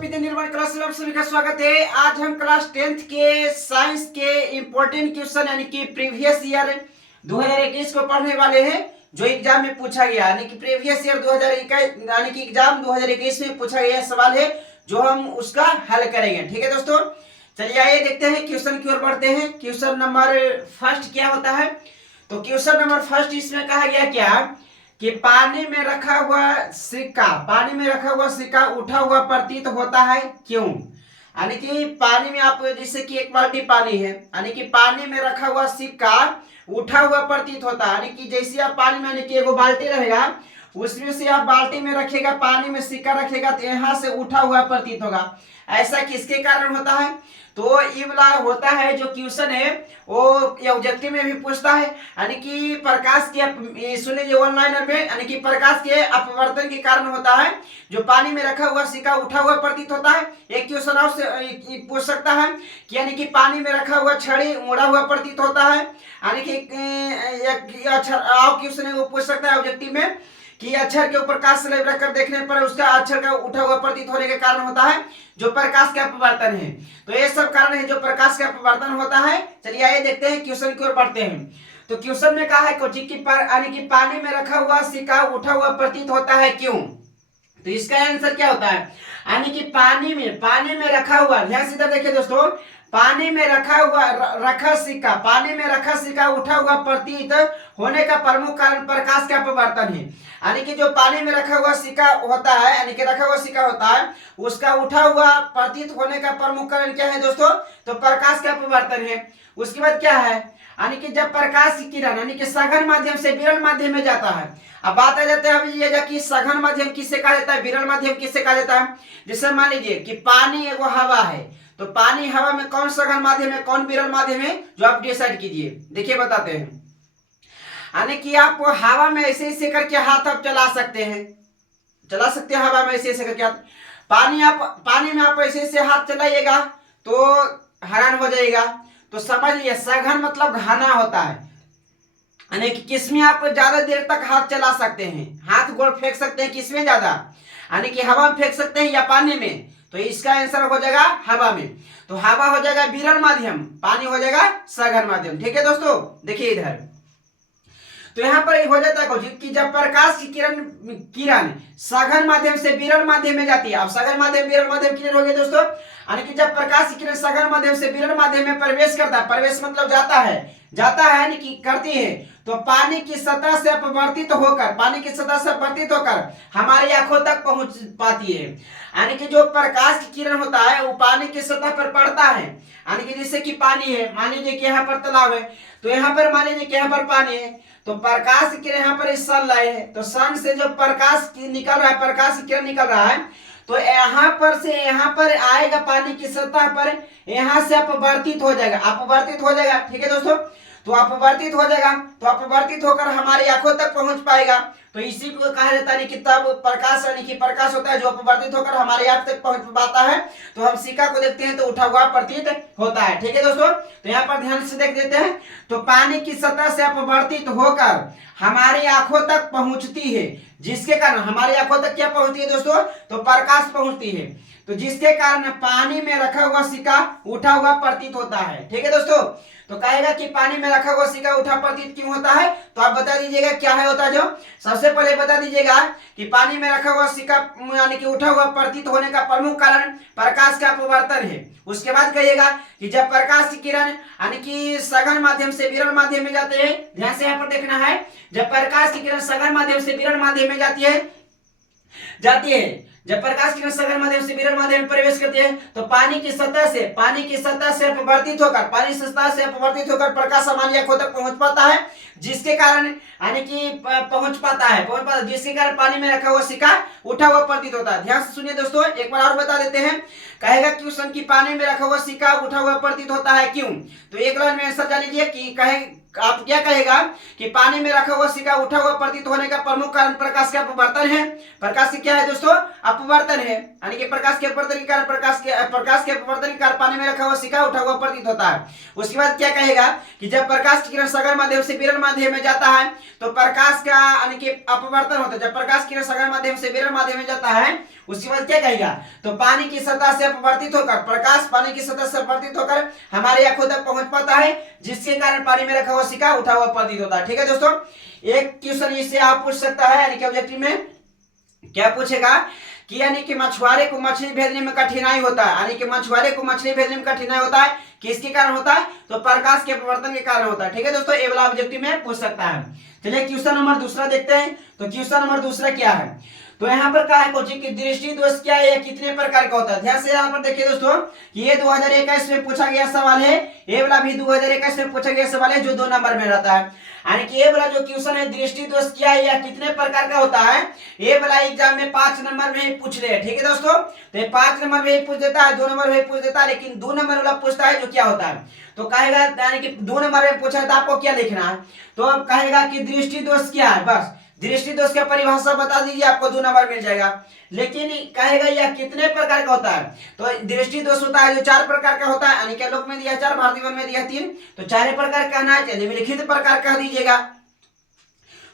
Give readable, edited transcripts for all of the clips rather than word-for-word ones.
विद्या निर्माण क्लास में आप सभी का स्वागत है। आज हम क्लास 10th के साइंस के इंपॉर्टेंट क्वेश्चन यानी कि प्रीवियस ईयर 2021 को पढ़ने वाले हैं, जो एग्जाम में पूछा गया यानी कि प्रीवियस ईयर 2021 यानी कि एग्जाम 2021 में पूछा गया सवाल है, जो हम उसका हल करेंगे। ठीक है दोस्तों, चलिए आइए देखते हैं क्वेश्चन की ओर बढ़ते हैं। क्वेश्चन नंबर फर्स्ट क्या होता है? तो क्वेश्चन नंबर फर्स्ट इसमें कहा गया क्या कि पानी में रखा हुआ सिक्का उठा हुआ प्रतीत होता है, क्यों? यानी कि पानी में आप जैसे कि एक बाल्टी पानी है, यानी कि पानी में रखा हुआ सिक्का उठा हुआ प्रतीत होता है। यानी कि जैसे आप पानी में, यानी कि एगो बाल्टी रहेगा, उसमें से आप बाल्टी में रखेगा, पानी में सिक्का रखेगा, तो यहाँ से उठा हुआ प्रतीत होगा। ऐसा किसके कारण होता है? तो ये वाला होता है जो क्वेश्चन है वो ऑब्जेक्टिव में भी पूछता है, यानी कि प्रकाश के सुनिए वन लाइनर में, यानी कि प्रकाश के अपवर्तन के कारण होता है जो पानी में रखा हुआ सिक्का उठा हुआ प्रतीत होता है। एक क्वेश्चन और से पूछ सकता है कि यानी कि पानी में रखा हुआ छड़ी मुड़ा हुआ प्रतीत होता है। यानी कि क्वेश्चन है वो पूछ सकता है ऑब्जेक्टिव में कि अक्षर के ऊपर प्रकाश स्लैब रखकर देखने पर उसका अक्षर का उठा हुआ प्रतीत होने के कारण होता है जो प्रकाश का अपवर्तन है। तो ये सब कारण है जो प्रकाश का अपवर्तन होता है। चलिए आइए देखते हैं क्वेश्चन की ओर बढ़ते हैं। तो क्वेश्चन में कहा है यानी कि पानी में रखा हुआ सिक्का उठा हुआ प्रतीत होता है, क्यों? तो इसका आंसर क्या होता है? यानी कि पानी में रखा हुआ, ध्यान से इधर देखिए दोस्तों, पानी में रखा सिक्का उठा हुआ प्रतीत होने का प्रमुख कारण प्रकाश का अपवर्तन है। यानी कि जो पानी में रखा हुआ सिक्का होता है, यानी कि रखा हुआ सिक्का होता है, उसका उठा हुआ प्रतीत होने का प्रमुख कारण क्या है दोस्तों? तो प्रकाश का अपवर्तन है। उसके बाद क्या है? यानी कि जब प्रकाश की किरण यानी कि सघन माध्यम से विरल माध्यम में जाता है। अब बात आ जाता है अभी ये कि सघन माध्यम किससे कहा जाता है, विरल माध्यम किससे कहा जाता है? जैसे मान लीजिए कि पानी एगो हवा है, तो पानी हवा में कौन सघन माध्यम है, कौन विरल माध्यम है, जो आप डिसाइड कीजिए। देखिए बताते हैं। यानी कि आप हवा में ऐसे ऐसे करके हाथ आप चला सकते हैं हवा में ऐसे ऐसे करके हाथ। पानी में आप ऐसे ऐसे हाथ चलाइएगा तो हैरान हो जाएगा। तो समझ लिया सघन मतलब घना होता है, यानी कि किसमें आप ज्यादा देर तक हाथ चला सकते हैं, हाथ गोल फेंक सकते हैं, किसमें ज्यादा? यानी कि हवा में फेंक सकते हैं या पानी में? तो इसका आंसर हो जाएगा हवा में। तो हवा हो जाएगा विरल माध्यम, पानी हो जाएगा सघन माध्यम। ठीक है दोस्तों, देखिए इधर तो यहाँ पर हो जाता है कि जब प्रकाश की किरण सघन माध्यम से विरल माध्यम में जाती है। अब सघन माध्यम विरल माध्यम क्लियर हो गया दोस्तों। यानी कि जब प्रकाश की किरण सघन माध्यम से विरल माध्यम में प्रवेश करता है, प्रवेश मतलब जाता है यानी कि करती है, तो पानी की सतह से अपवर्तित होकर हमारी आंखों तक पहुंच पाती है। यानी कि जो प्रकाश की किरण होता है वो पानी की सतह पर पड़ता है। यानी कि जैसे कि पानी है, मान लीजिए कि यहाँ पर तालाब है, तो यहाँ पर मान लीजिए कि यहाँ पर पानी है, तो प्रकाश की किरण यहाँ पर सन लाइट है, तो सन से जो प्रकाश निकल रहा है, प्रकाश की किरण निकल रहा है, तो यहाँ पर से यहाँ पर आएगा पानी की सतह पर, यहाँ से अपवर्तित हो जाएगा। ठीक है दोस्तों, तो अपवर्तित हो जाएगा, तो अपवर्तित होकर हमारी आंखों तक पहुंच पाएगा। तो इसी को कहा जाता है कि तब प्रकाश, यानी कि प्रकाश होता है जो अपवर्तित होकर हमारे आंख तक पहुंच पाता है। तो हम सिक्का को देखते हैं तो उठा हुआ प्रतीत होता है। ठीक है दोस्तों, तो यहाँ पर ध्यान से देख देते हैं। तो पानी की सतह से अपवर्तित होकर हमारी आंखों तक पहुंचती है, जिसके कारण हमारी आंखों तक क्या पहुंचती है दोस्तों? तो प्रकाश पहुंचती है, तो जिसके कारण पानी में रखा हुआ सिक्का उठा हुआ प्रतीत होता है। ठीक है दोस्तों, तो कहेगा कि पानी में रखा हुआ सिक्का उठा प्रतीत क्यों होता है? तो आप बता दीजिएगा क्या है होता है। जो सबसे पहले बता दीजिएगा कि पानी में रखा हुआ सिक्का यानी कि उठा हुआ प्रतीत होने का प्रमुख कारण प्रकाश का अपवर्तन है। उसके बाद कहिएगा कि जब प्रकाश की किरण यानी कि सघन माध्यम से विरल माध्यम में जाते हैं, ध्यान से यहाँ पर देखना है, जब प्रकाश की किरण सघन माध्यम से विरल माध्यम में जाती है, जब प्रकाश की किरण सघन माध्यम से विरल माध्यम में प्रवेश करती है, तो पानी की सतह से अपवर्तित होकर प्रकाश हमारी आंखों तक पहुंच पाता है, जिसके कारण यानी कि पहुंच पाता है जिसके कारण पानी में रखा हुआ सिक्का उठा हुआ प्रतीत होता है। ध्यान से सुनिए दोस्तों, एक बार और बता देते हैं। कहेगा क्वेश्चन की पानी में रखा हुआ सिक्का उठा हुआ प्रतीत होता है, क्यों? तो एक लाइन में आंसर जान लीजिए कि आप क्या कहेगा कि पानी में रखा हुआ सिक्का उठा हुआ प्रतीत होने का प्रमुख कारण प्रकाश का अपवर्तन है। प्रकाश क्या है दोस्तों? अपवर्तन है, यानी कि प्रकाश के अपवर्तन के कारण प्रकाश के अपवर्तन के कारण पानी में रखा हुआ सिक्का उठा हुआ प्रतीत होता है। उसके बाद क्या कहेगा कि जब प्रकाश की किरण सघन माध्यम से विरल माध्यम में जाता है तो प्रकाश का यानी कि अपवर्तन होता है। जब प्रकाश की किरण सघन माध्यम से विरल माध्यम में जाता है उसके बाद क्या कहेगा, तो पानी की सतह से अपवर्तित होकर प्रकाश पानी की सतह से अपवर्तित होकर हमारे आंखों तक पहुंच पाता है, जिसके कारण पानी में रखा हुआ सिक्का उठा हुआ प्रतीत होता है। ठीक है दोस्तों, एक क्वेश्चन इससे आप पूछ सकता है, यानी कि ऑब्जेक्टिव में क्या पूछेगा कि यानी कि मछुआरे को मछली भेजने में कठिनाई होता है, यानी कि मछुआरे को मछली भेजने में कठिनाई होता है किसके कारण होता है, तो प्रकाश के अपवर्तन के कारण होता है। ठीक है दोस्तों, ये वाला ऑब्जेक्टिव में पूछ सकता है। चलिए क्वेश्चन नंबर दूसरा देखते हैं। तो क्वेश्चन नंबर दूसरा क्या है, तो यहाँ पर कहा है कोचिंग की दृष्टि दोष क्या है, कितने प्रकार का होता है। ध्यान से यहाँ पर देखिए दोस्तों कि ये 2021 में पूछा गया सवाल है, ये वाला भी 2021 में पूछा गया सवाल है जो 2 नंबर में रहता है। यानी कि ये वाला जो क्वेश्चन है दृष्टि दोष क्या है या कितने प्रकार का होता है, ये वाला एग्जाम में 5 नंबर में ही पूछ रहे हैं। ठीक है दोस्तों, तो ये 5 नंबर में ही पूछ देता है, 2 नंबर में ही पूछ देता है, लेकिन 2 नंबर वाला पूछता है जो क्या होता है, तो कहेगा यानी कि 2 नंबर में पूछा है तो आपको क्या लिखना है, तो अब कहेगा कि दृष्टि दोष क्या है, बस दृष्टि दोष की परिभाषा बता दीजिए, आपको 2 नंबर मिल जाएगा। लेकिन कहेगा यह कितने प्रकार का होता है, तो दृष्टि दोष होता है जो 4 प्रकार का होता है, यानी कि लोक में दिया 4, भारतीय वन में दिया 3, तो 4 प्रकार कहना है, निम्नलिखित प्रकार कह दीजिएगा।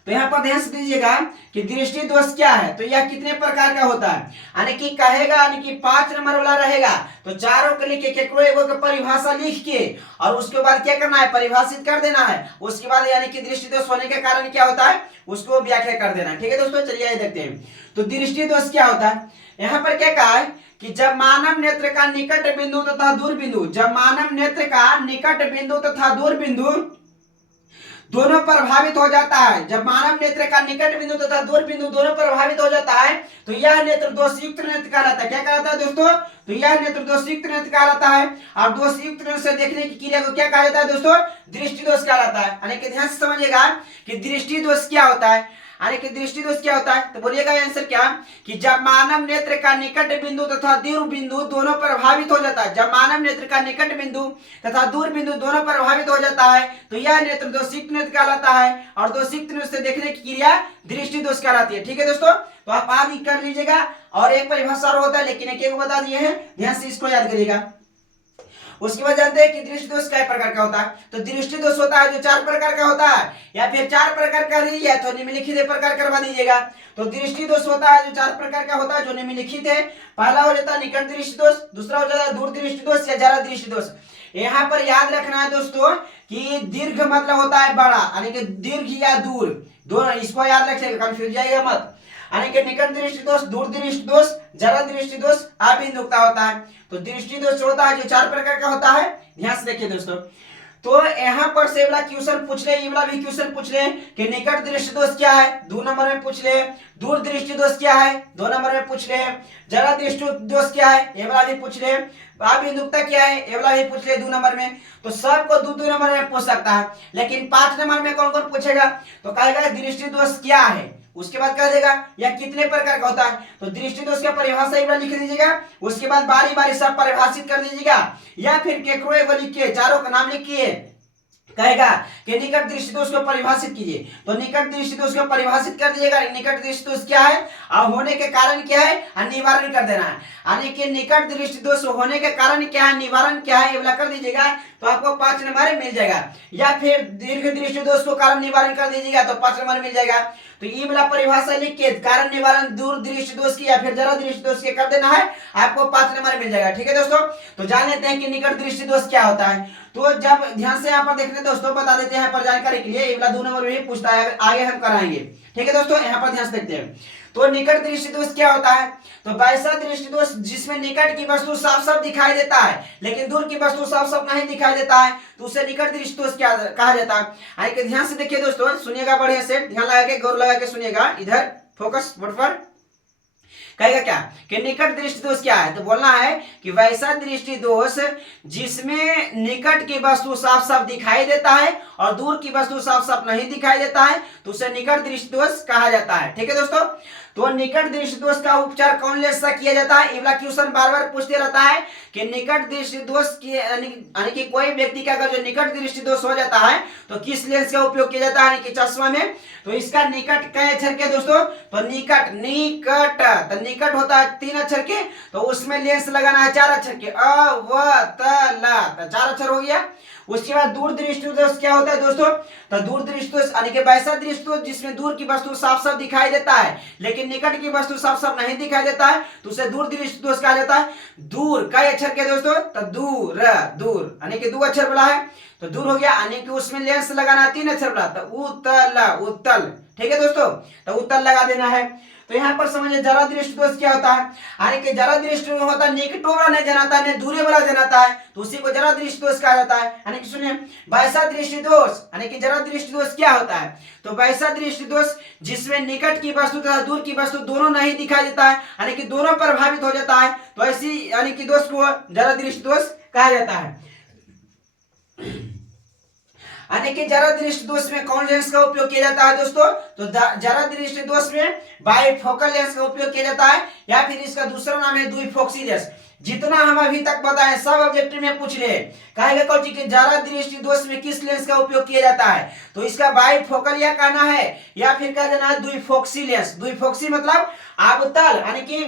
तो यहाँ पर ध्यान से दीजिएगा कि दृष्टि दोष क्या है, तो यह कितने प्रकार का होता है, यानी कि कहेगा यानी कि 5 नंबर वाला रहेगा तो चारों के लिख के एगो के परिभाषा लिख के और उसके बाद क्या करना है, परिभाषित कर देना है। उसके बाद यानी कि दृष्टि दोष होने के कारण क्या होता है उसको व्याख्या कर देना है। ठीक है दोस्तों, चलिए ये देखते हैं। तो दृष्टि दोष क्या होता है, यहाँ पर क्या कहा है कि जब मानव नेत्र का निकट बिंदु तथा दूर बिंदु, जब मानव नेत्र का निकट बिंदु तथा दूर बिंदु दोनों प्रभावित हो जाता है, जब मानव नेत्र का निकट बिंदु तथा दूर बिंदु दोनों प्रभावित हो जाता है तो यह नेत्र दोषयुक्त नेत्र कहलाता है। क्या कहलाता है दोस्तों, तो यह नेत्र दोषयुक्त नेत्र कहलाता है। और दोषयुक्त नेत्र से देखने की क्रिया को क्या कहा जाता है दोस्तों, दृष्टि दोष कहलाता है। यानी कि ध्यान से समझिएगा कि दृष्टि दोष क्या होता है, यानी कि दृष्टि दोष क्या होता है, तो बोलिएगा आंसर क्या कि जब मानव नेत्र का निकट बिंदु तथा दूर बिंदु दोनों प्रभावित हो जाता है, जब मानव नेत्र का निकट बिंदु तथा दूर बिंदु दोनों प्रभावित हो जाता है तो यह नेत्र दोषयुक्त नेत्र कहलाता है। और दोषयुक्त नेत्र से देखने की क्रिया दृष्टि दोष कहलाती है। ठीक है दोस्तों, तो आप आदि कर लीजिएगा। और एक परिभाषा और होता है लेकिन एक बता दिए हैं, ध्यान से इसको याद करिएगा। उसके बाद जानते हैं कि दृष्टि दोष कई प्रकार का होता है, तो दृष्टि दोष होता है जो 4 प्रकार का होता है, या फिर 4 प्रकार का नहीं है तो निम्नलिखित प्रकार करवा दीजिएगा। तो दृष्टि दोष होता है जो 4 प्रकार का होता है जो निम्नलिखित है। पहला हो जाता है निकट दृष्टि दोष, दूसरा हो जाता है दूर दृष्टि दोष या जरा दृष्टि दोष। यहाँ पर याद रखना है दोस्तों कि दीर्घ मतलब होता है बड़ा, यानी कि दीर्घ या दूर दोनों, इसको याद रखिएगा, कंफ्यूज जाइएगा मत। यानी कि निकट दृष्टि दोष, दूर दृष्टि दोष, जरा दृष्टि दोष, अबिंदुकता होता है। तो दृष्टि दोष होता है जो 4 प्रकार का होता है। ध्यान से देखिए दोस्तों, तो यहाँ पर से वाला क्वेश्चन पूछ ले, ये वाला भी क्वेश्चन पूछ ले कि निकट दृष्टि दोष क्या है, 2 नंबर में पूछ ले। दूर दृष्टि दोष क्या है, 2 नंबर में पूछ ले। जरा दृष्टि दोष क्या है, ये वाला भी पूछ ले। अबिंदुकता क्या है, ये वाला भी पूछ ले 2 नंबर में। तो सबको 2-2 नंबर में पूछ सकता है, लेकिन 5 नंबर में कौन कौन पूछेगा, तो कहेगा दृष्टि दोष क्या है, उसके बाद कह देगा या कितने प्रकार का होता है। तो दृष्टि दोष का परिभाषा एक बार लिख दीजिएगा, उसके बाद बारी बारी सब परिभाषित कर दीजिएगा, या फिर केकरो एगो लिख के चारों का नाम लिखिए, कहेगा कि निकट दृष्टि दोष को परिभाषित कीजिए। तो निकट दृष्टि दोष को परिभाषित कर दीजिएगा, निकट दृष्टि दोष क्या है और होने के कारण क्या है और निवारण कर देना है। यानी कि निकट दृष्टि दोष होने के कारण क्या है, निवारण क्या है, ये वाला कर दीजिएगा तो आपको 5 नंबर मिल जाएगा। या फिर दीर्घ दृष्टि दोष को कारण निवारण कर दीजिएगा तो 5 नंबर मिल जाएगा। तो ये वाला परिभाषा लिख के कारण निवारण दूर दृष्टि दोष की या फिर जरा दृष्टि दोष के कर देना है, आपको 5 नंबर मिल जाएगा। ठीक है दोस्तों, तो जान लेते हैं कि निकट दृष्टि दोष क्या होता है। तो जब ध्यान से यहाँ पर देखते हैं दोस्तों, बता देते हैं पर जानकारी के लिए, ये वाला 2 नंबर में ही पूछता है, आगे हम कराएंगे। ठीक है दोस्तों, यहाँ पर ध्यान से देखते हैं। तो निकट दृष्टि दोष क्या होता है, तो वैसा दृष्टि दोष जिसमें निकट की वस्तु साफ साफ दिखाई देता है लेकिन दूर की वस्तु साफ साफ नहीं दिखाई देता है, तो उसे निकट दृष्टि दोष क्या कहा जाता है। आइए ध्यान से देखिए दोस्तों, सुनिएगा बढ़िया से, ध्यान लगा के गौर लगा के सुनिएगा, इधर फोकस बोर्ड पर। कहेगा क्या कि निकट दृष्टि दोष क्या है, तो बोलना है कि वैसा दृष्टि दोष जिसमें निकट की वस्तु साफ साफ दिखाई देता है और दूर की वस्तु साफ साफ नहीं दिखाई देता है, तो उसे निकट दृष्टि दोष कहा जाता है। ठीक है दोस्तों, तो निकट दृष्टि दोष का उपचार कौन लेंस से किया जाता है, इवला क्वेश्चन बार बार पूछते रहता है कि निकट दृष्टि दोष की यानी कि कोई व्यक्ति का अगर जो निकट दृष्टि दोष हो जाता है तो किस लेंस का उपयोग किया जाता है, यानी कि चश्मा में। तो इसका निकट कई अक्षर के दोस्तों, तो निकट निकट तो निकट होता है 3 अक्षर के, तो उसमें लेंस लगाना है 4 अक्षर के, अ व त ल, तो 4 अक्षर हो गया। उसके बाद दूर दृष्टि दोष क्या होता है दोस्तों, तो दूर दृष्टि दोष यानी कि वैसा दृष्टि दोष जिसमें दूर की वस्तु साफ साफ दिखाई देता है लेकिन निकट की वस्तु साफ साफ नहीं दिखाई देता है, तो उसे दूर दृष्टि दोष कहा जाता है। दूर कई अक्षर के दोस्तों, तो दूर दूर यानी कि 2 अक्षर बोला है, तो दूर हो गया, यानी कि उसमें लेंस लगाना 3 अक्षर बोला, तो उत्तल उत्तल। ठीक है दोस्तों, तो उत्तल लगा देना है। तो यहाँ पर समझिए जरा दृष्टि दोष क्या होता है, यानी कि जरा दृष्टि दोष होता है निकटो वाला नहीं जनाता है, दूरी वाला जनाता है, तो उसी को जरा दृष्टि दोष कहा जाता है। यानी कि सुनिए वैसा दृष्टि दोष यानी कि जरा दृष्टि दोष क्या होता है, तो वैसा दृष्टि दोष जिसमें निकट की वस्तु तथा दूर की वस्तु दोनों नहीं दिखाई देता है, यानी कि दोनों प्रभावित हो जाता है, तो ऐसी यानी कि दोष को जरा दृष्टि दोष कहा जाता है। यानी कि जरा दृष्टि दोष में कौन लेंस का उपयोग किया जाता है दोस्तों, तो जरा दृष्टि दोष में बाइफोकल लेंस का उपयोग किया जाता है, या फिर इसका दूसरा नाम है द्विफोक्सी लेंस। जितना हम अभी तक बताए सब ऑब्जेक्टिव में पूछ ले, कहेगा कौन कि जरा दृष्टि दोष में किस लेंस का उपयोग किया जाता है, तो इसका बाइफोकल या कहना है या फिर कहा जाना है द्विफोक्सी लेंस। द्विफोक्सी मतलब अवतल यानी कि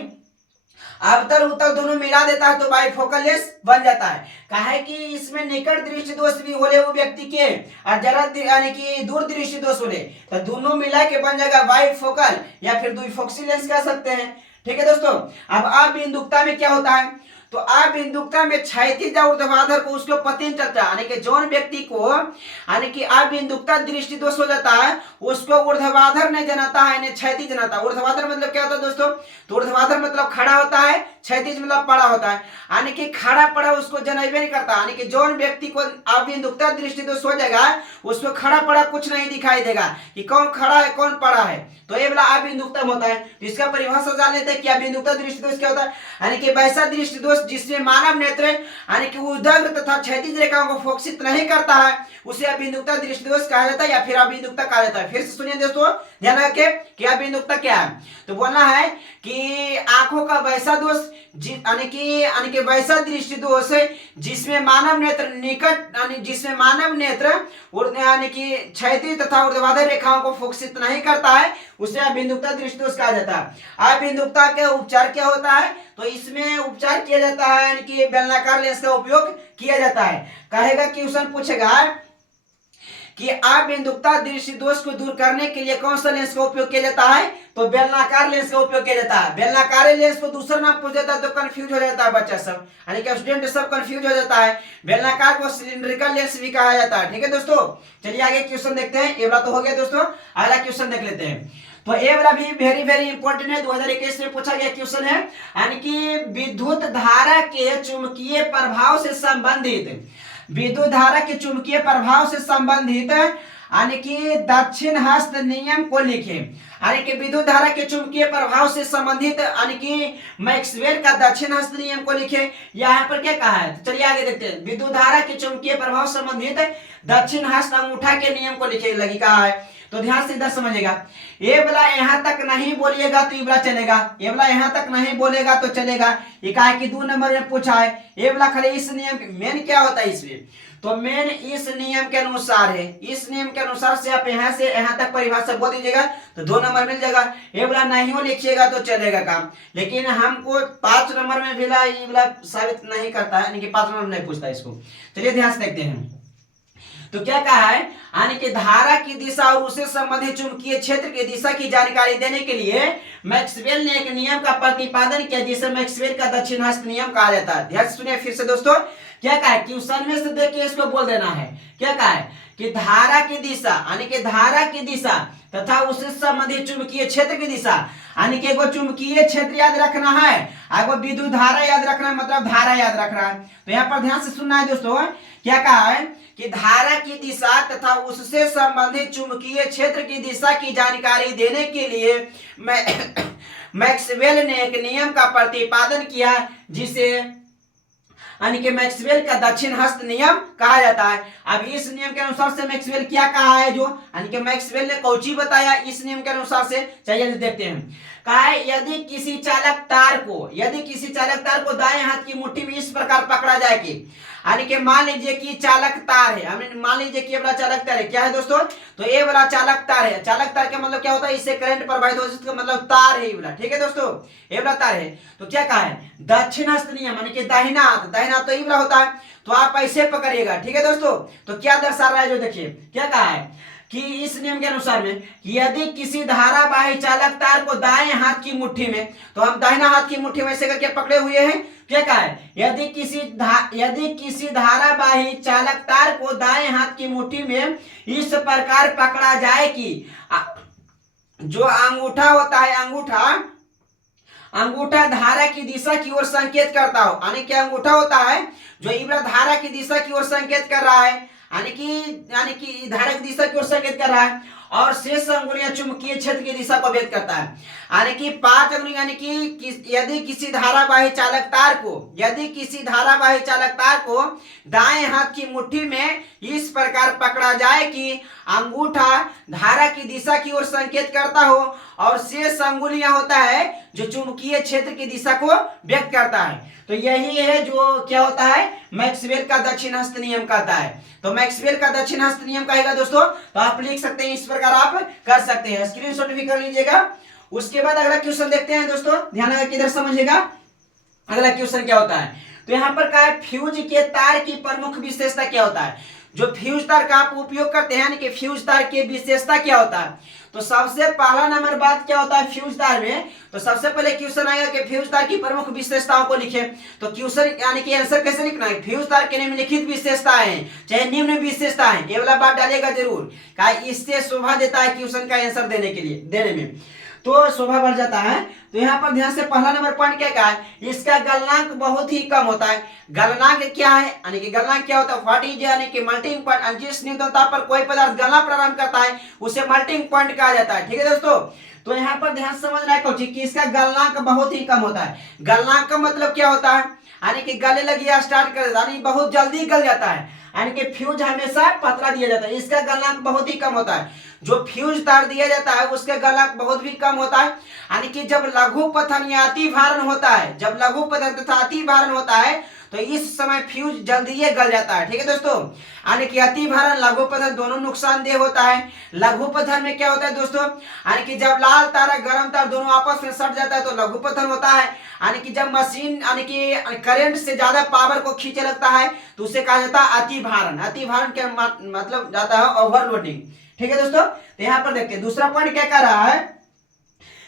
अवतल उत्तल दोनों मिला देता है तो बाइफोकल लेंस बन जाता है। काहे कि इसमें निकट दृष्टि दोष भी होले वो व्यक्ति के और जरा यानी कि दूर दृष्टि दोष होले, तो दोनों मिला के बन जाएगा बाइफोकल या फिर द्विफोक्सी लेंस कह सकते हैं। ठीक है दोस्तों, अब अबिंदुकता में क्या होता है, तो अबिंदुकता में क्षैतिज और ऊर्ध्वाधर को उसको पता नहीं चलता, यानी कि जौन व्यक्ति को यानी कि अबिंदुकता दृष्टि दोष हो जाता है उसको ऊर्ध्वाधर नहीं जनाता है, यानी क्षैतिज जनाता है। ऊर्ध्वाधर मतलब क्या होता है दोस्तों, तो ऊर्ध्वाधर मतलब खड़ा होता है, क्षैतिज मतलब पड़ा होता है, यानी कि खड़ा पड़ा उसको जनेबे नहीं करता, यानी कि जौन व्यक्ति को अबिंदुकता दृष्टि दोष हो जाएगा उसको खड़ा पड़ा कुछ नहीं दिखाई देगा कि कौन खड़ा है कौन पड़ा है, तो ये वाला अबिंदुकता होता है। तो इसका परिभाषा जान लेते हैं कि अबिंदुकता दृष्टि दोष क्या होता है, यानी कि वैसा दृष्टि दोष जिसमें मानव नेत्र यानी कि उदग्र तथा क्षैतिज रेखाओं को फोकसित नहीं करता है उसे अबिंदुकता दृष्टि दोष कहा जाता है या फिर अबिंदुकता कहा जाता है। फिर से सुनिए दोस्तों ध्यान रखिए कि अबिंदुकता क्या है, तो बोलना है कि आंखों का वैसा दोष यानी कि वैसा दृष्टि दोष जिसमें मानव नेत्र निकट यानी जिसमें मानव नेत्र यानी कि क्षैतिज तथा ऊर्ध्वाधर रेखाओं को फोकसित नहीं करता है उसे अबिंदुकता दृष्टि दोष कहा जाता है। अबिंदुकता का उपचार क्या होता है, तो इसमें उपचार किया जाता है यानी कि बेलनाकार लेंस का उपयोग किया जाता है। कहेगा क्वेश्चन पूछेगा कि अबिंदुकता दृष्टि दोष को दूर करने के लिए कौन सा लेंस का उपयोग किया जाता है, तो बेलनाकार लेंस का उपयोग किया जाता है। बेलनाकार लेंस को दूसरा नाम पूछ जाता है तो कंफ्यूज हो जाता है बच्चा सब, यानी कि स्टूडेंट सब कंफ्यूज हो जाता है। बेलनाकार को सिलिंड्रिकल लेंस भी कहा जाता है। ठीक है दोस्तों, चलिए आगे क्वेश्चन देखते हैं। ये वाला तो हो गया दोस्तों, अगला क्वेश्चन देख लेते हैं। तो ये वाला भी वेरी वेरी इंपॉर्टेंट है, 2021 में पूछा गया क्वेश्चन है, यानी कि विद्युत धारा के चुंबकीय प्रभाव से संबंधित विद्युत धारा के चुंबकीय प्रभाव से संबंधित यानी कि दक्षिण हस्त नियम को लिखे। यानी कि विद्युत धारा के चुंबकीय प्रभाव से संबंधित यानी कि मैक्सवेल का दक्षिण हस्त नियम को लिखे। यहाँ पर क्या कहा है, चलिए आगे देखते हैं। विद्युत धारा के चुंबकीय प्रभाव संबंधित दक्षिण हस्त अंगूठा के नियम को लिखे लगी कहा है। तो ध्यान से इधर समझिएगा, ये वाला यहाँ तक नहीं बोलिएगा तो ये वाला चलेगा, ये वाला यहाँ तक नहीं बोलेगा तो चलेगा। ये कहा है कि 2 नंबर में पूछा है, ये वाला खाली इस नियम मेन क्या होता है इसमें, तो मेन इस नियम के अनुसार है। इस नियम के अनुसार से आप यहाँ से यहाँ तक परिभाषा बोल दीजिएगा तो 2 नंबर मिल जाएगा। ये वाला नहीं हो लिखिएगा तो चलेगा काम, लेकिन हमको 5 नंबर में भी ये वाला साबित नहीं करता है, यानी कि 5 नंबर नहीं पूछता इसको। चलिए ध्यान से देखते हैं। तो क्या कहा है, यानी कि धारा की दिशा और उससे संबंधित चुंबकीय क्षेत्र की दिशा की जानकारी देने के लिए मैक्सवेल ने एक नियम का प्रतिपादन किया जिसे मैक्सवेल का दक्षिण हस्त नियम कहा जाता है। ध्यान से सुनिए फिर से दोस्तों, क्या कहा है क्वेश्चन में से देख के इसको बोल देना है। क्या कहा है कि धारा की दिशा यानी कि धारा की दिशा तथा उससे संबंधित चुंबकीय क्षेत्र की दिशा, यानी कि एगो चुंबकीय क्षेत्र याद रखना है, एगो विद्युत धारा याद रखना है, मतलब धारा याद रखना है। तो यहाँ पर ध्यान से सुनना है दोस्तों, क्या कहा है कि धारा की दिशा तथा उससे संबंधित चुंबकीय क्षेत्र की दिशा की जानकारी देने के लिए मैक्सवेल ने एक नियम का प्रतिपादन किया जिसे यानी कि मैक्सवेल का दक्षिण हस्त नियम कहा जाता है। अब इस नियम के अनुसार से मैक्सवेल क्या कहा है, जो यानी कि मैक्सवेल ने कौची बताया इस नियम के अनुसार से, चलिए देखते हैं। कहा है यदि किसी चालक तार को दाएं हाथ की मुट्ठी में इस प्रकार पकड़ा जाए कि, यानी कि मान लीजिए कि चालक तार है, मान लीजिए कि ये वाला चालक तार है, क्या है दोस्तों, तो ये वाला चालक तार है। चालक तार का मतलब क्या होता है, इससे करंट प्रवाहित होता है, इसका मतलब तार है ये वाला, ठीक है दोस्तों, ये वाला तार है। तो क्या कहा है, दक्षिण हस्त नियम यानी कि दाहिना हाथ तो ये वाला होता है, तो आप ऐसे पकड़िएगा, ठीक है दोस्तों। तो क्या दर्शा रहा है, जो देखिए क्या कहा है कि इस नियम के अनुसार में यदि किसी धारावाही चालक तार को दाएं हाथ की मुट्ठी में, तो हम दाहिना हाथ की मुट्ठी में ऐसे करके पकड़े हुए हैं, क्या कहा है, यदि किसी धारावाही चालक तार को दाएं हाथ की मुट्ठी में इस प्रकार पकड़ा जाए कि जो अंगूठा होता है, अंगूठा धारा की दिशा की ओर संकेत करता हो, यानी कि अंगूठा होता है जो इब्रा धारा की दिशा की ओर संकेत कर रहा है, यानी कि धारा की दिशा की ओर संकेत कर रहा है, और शेष अंगुलियां चुंबकीय क्षेत्र की दिशा को भेद करता है, यानी कि 5 अंगुलियां, यानी कि यदि किसी धारावाही चालक तार को दाएं हाथ की मुट्ठी में इस प्रकार पकड़ा जाए कि अंगूठा धारा की दिशा की ओर संकेत करता हो और शेष अंगुलियां होता है जो चुंबकीय क्षेत्र की दिशा को व्यक्त करता है। तो यही है जो क्या होता है, मैक्सवेल का दक्षिण हस्त नियम कहता है। तो मैक्सवेल का दक्षिण हस्त नियम कहेगा दोस्तों, तो आप लिख सकते हैं, इस प्रकार आप कर सकते हैं, स्क्रीनशॉट भी कर लीजिएगा। उसके बाद अगला क्वेश्चन देखते हैं दोस्तों, ध्यान लगा किधर समझिएगा। अगला क्वेश्चन क्या होता है, तो यहाँ पर कहा है फ्यूज के तार की प्रमुख विशेषता क्या होता है। जो फ्यूज तार का आप उपयोग करते हैं, यानी कि फ्यूज तार की विशेषता क्या होता है। तो सबसे पहला नंबर बात क्या होता है फ्यूज तार में, तो सबसे पहले क्वेश्चन आएगा कि फ्यूज तार की प्रमुख विशेषताओं को लिखें। तो क्वेश्चन यानी कि आंसर कैसे लिखना है, फ्यूज तार के निम्नलिखित विशेषताएं हैं, चाहे निम्न विशेषताएं, ये वाला बात डालिएगा जरूर, क्या इससे शोभा देता है क्वेश्चन का आंसर देने में, तो शोभा बढ़ जाता है। तो यहाँ पर ध्यान से पहला नंबर पॉइंट क्या है, इसका गलनांक बहुत ही कम होता है। गलनांक क्या है, यानी कि गलनांक क्या होता है, व्हाट इज यानी कि मेल्टिंग पॉइंट, जिस न्यूनतमता पर कोई पदार्थ गलना प्रारंभ करता है उसे मेल्टिंग पॉइंट कहा जाता है, ठीक है दोस्तों। तो यहाँ पर ध्यान समझना है कि इसका गलनांक बहुत ही कम होता है। गलनांक का मतलब क्या होता है, यानी कि गले लगी स्टार्ट कर देता है, यानी बहुत जल्दी गल जाता है, यानी कि फ्यूज हमेशा पतला दिया जाता है, इसका गलनांक बहुत ही कम होता है। जो फ्यूज तार दिया जाता है उसका गलनांक बहुत भी कम होता है, यानी कि जब लघु पतन या अति भारण होता है, जब लघु पतन तथा अति भारण होता है तो इस समय फ्यूज जल्दी ही गल जाता है, ठीक है दोस्तों। यानी कि अति भारण लघु पतन दोनों नुकसानदेह होता है। लघु पतन में क्या होता है दोस्तों, यानी कि जब लाल तार गर्म तार दोनों आपस में सट जाता है तो लघु पतन होता है। यानी कि जब मशीन यानी कि करंट से ज्यादा पावर को खींचे लगता है तो उसे कहा जाता है अति भारण। अति भारण के मतलब जाता है ओवरलोडिंग, ठीक है दोस्तों। तो यहाँ पर देखते हैं दूसरा पॉइंट क्या कर रहा है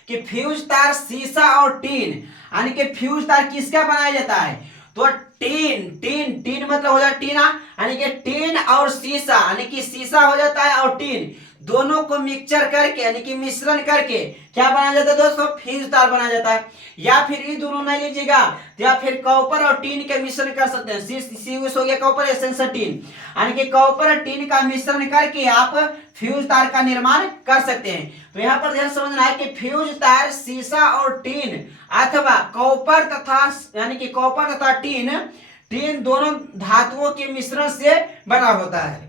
कि फ्यूज तार शीशा और टीन, यानी कि फ्यूज तार किसका बनाया जाता है, तो टीन मतलब हो जाता टीना, यानी कि टीन और शीशा, यानी कि शीशा हो जाता है और टीन दोनों को मिक्सचर करके यानी कि मिश्रण करके क्या बनाया जाता है दोस्तों, फ्यूज तार बनाया जाता है। या फिर ये दोनों नहीं लीजिएगा तो या फिर कॉपर और टीन के मिश्रण कर सकते हैं, सी हो गया कॉपर एसेंस टीन, यानी कि कॉपर और टीन का मिश्रण करके आप फ्यूज तार का निर्माण कर सकते हैं। तो यहाँ पर ध्यान समझना है कि फ्यूज तार शीशा और टीन अथवा कॉपर तथा यानी कि कॉपर तथा टीन दोनों धातुओं के मिश्रण से बना होता है।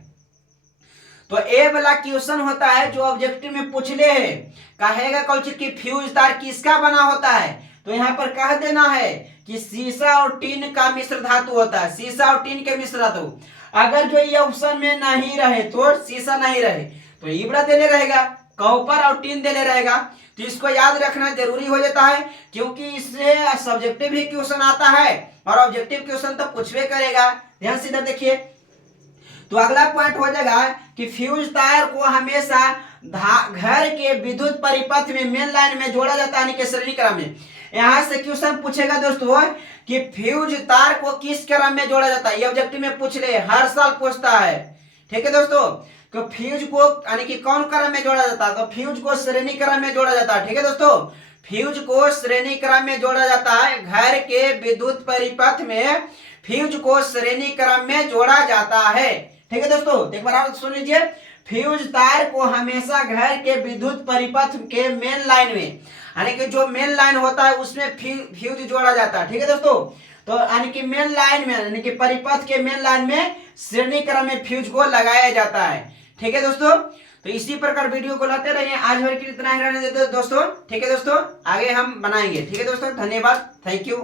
तो ए वाला क्वेश्चन होता है जो ऑब्जेक्टिव में पूछ ले है, कहेगा कौन कि फ्यूज तार किसका बना होता है, तो यहाँ पर कह देना है कि शीशा और टीन का मिश्र धातु होता है, शीशा और टीन के मिश्र धातु। अगर जो ये ऑप्शन में नहीं रहे तो शीशा नहीं रहे तो इबड़ा देने रहेगा, कॉपर और टीन देने रहेगा। तो इसको याद रखना जरूरी हो जाता है क्योंकि इससे सब्जेक्टिव भी क्वेश्चन आता है और ऑब्जेक्टिव क्वेश्चन तो पूछवे करेगा। ध्यान से इधर देखिए, तो अगला पॉइंट हो जाएगा कि फ्यूज तार को हमेशा घर के विद्युत परिपथ में मेन लाइन में जोड़ा जाता है, यानी कि श्रेणी क्रम में। यहाँ से क्वेश्चन पूछेगा दोस्तों कि फ्यूज तार को किस क्रम में जोड़ा जाता है, ये ऑब्जेक्टिव में पूछ ले, हर साल पूछता है, ठीक है दोस्तों। तो फ्यूज को यानी कि कौन क्रम में जोड़ा जाता है, तो फ्यूज को श्रेणी क्रम में जोड़ा जाता है, ठीक है दोस्तों। फ्यूज को श्रेणी क्रम में जोड़ा जाता है, घर के विद्युत परिपथ में फ्यूज को श्रेणी क्रम में जोड़ा जाता है, ठीक है दोस्तों, एक बार आप सुन लीजिए। फ्यूज तार को हमेशा घर के विद्युत परिपथ के मेन लाइन में, यानी कि जो मेन लाइन होता है उसमें फ्यूज जोड़ा जाता है। ठीक है दोस्तों, तो यानी कि मेन लाइन में, यानी कि परिपथ के मेन लाइन में श्रेणी क्रम में फ्यूज को लगाया जाता है। ठीक है दोस्तों, तो इसी प्रकार वीडियो को लाते रहिए। आज भर के लिए इतना ही रहने देते दोस्तों। ठीक है दोस्तों, आगे हम बनाएंगे। ठीक है दोस्तों, धन्यवाद, थैंक यू।